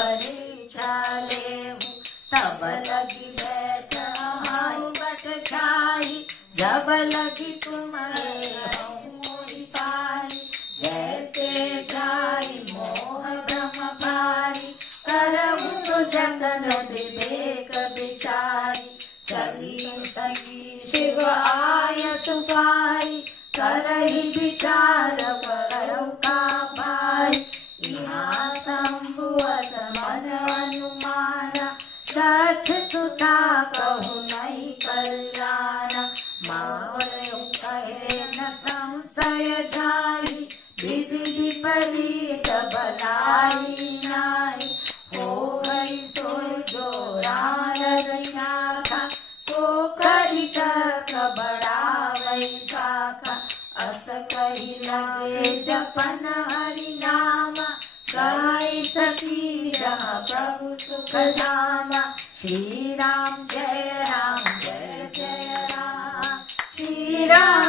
परीक्षा लेहूं। तब लगी बैठ हाई बट छाई, जब लगी तुम्हें मोहि पाई। जैसे जाई मोह भ्रम भारी, करहु तो जतन विवेक विचारी। चली सकी शिव आय सुपारी, करहि विचार करहु का भाई। यहाँ शंभु असमन अनुमाना, दक्ष सुता कहु नहीं कल्याण। मावळ्यो कहे न संशय जाई, विधि विपरीत भलाई नाई। हो गई सोई जो राज शाखा, तो करी तर्क बढ़ावै शाखा। अस कही लगे जपन हरि नामा, गाई सती जहाँ प्रभु सुख धामा। श्री राम जय जय राम, श्री राम